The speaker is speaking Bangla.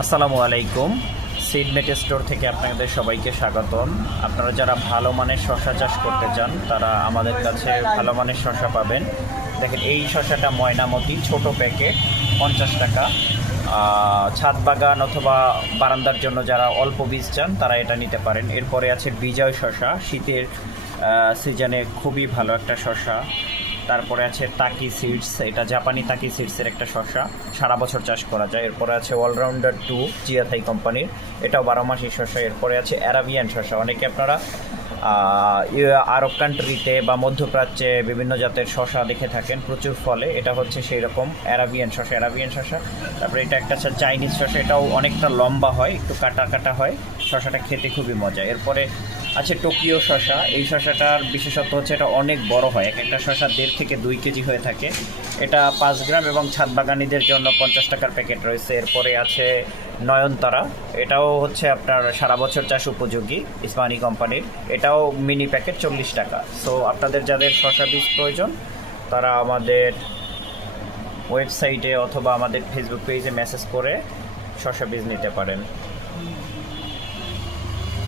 আসসালামু আলাইকুম। সিডমেট স্টোর থেকে আপনাদের সবাইকে স্বাগতম। আপনারা যারা ভালো মানের শসা চাষ করতে চান তারা আমাদের কাছে ভালো মানের শসা পাবেন। দেখেন এই শসাটা ময়নামতি, ছোট প্যাকেট, 50 টাকা। ছাদ বাগান অথবা বারান্দার জন্য যারা অল্প বীজ চান তারা এটা নিতে পারেন। এরপরে আছে বিজয় শসা, শীতের সিজনে খুবই ভালো একটা শসা। তারপরে আছে টাকি সিডস, এটা জাপানি টাকি সিডসের একটা শসা, সারা বছর চাষ করা যায়। এরপরে আছে অলরাউন্ডার 2 জিয়াথাই কোম্পানির, এটাও 12 মাসি শসা। এরপরে আছে অ্যারাবিয়ান শসা, অনেকে আপনারা আরব কান্ট্রিতে বা মধ্যপ্রাচ্যে বিভিন্ন জাতের শসা দেখে থাকেন প্রচুর ফলে, এটা হচ্ছে সেই রকম অ্যারাবিয়ান শসা। তারপরে এটা একটা আছে চাইনিজ শসা, এটাও অনেকটা লম্বা হয়, একটু কাটা কাটা হয়, শসাটা খেতে খুবই মজা। এরপরে আছে টোকিও শসা, এই শসাটার বিশেষত্ব হচ্ছে এটা অনেক বড় হয়, একটা শসা 1.5 থেকে 2 কেজি হয়ে থাকে। এটা 5 গ্রাম এবং ছাদ বাগানিদের জন্য 50 টাকার প্যাকেট রয়েছে। এরপরে আছে নয়নতারা, এটাও হচ্ছে আপনার সারা বছর চাষ উপযোগী, ইসমানি কোম্পানির, এটাও মিনি প্যাকেট 40 টাকা। সো আপনাদের যাদের শসা বীজ প্রয়োজন তারা আমাদের ওয়েবসাইটে অথবা আমাদের ফেসবুক পেজে মেসেজ করে শসা বীজ নিতে পারেন।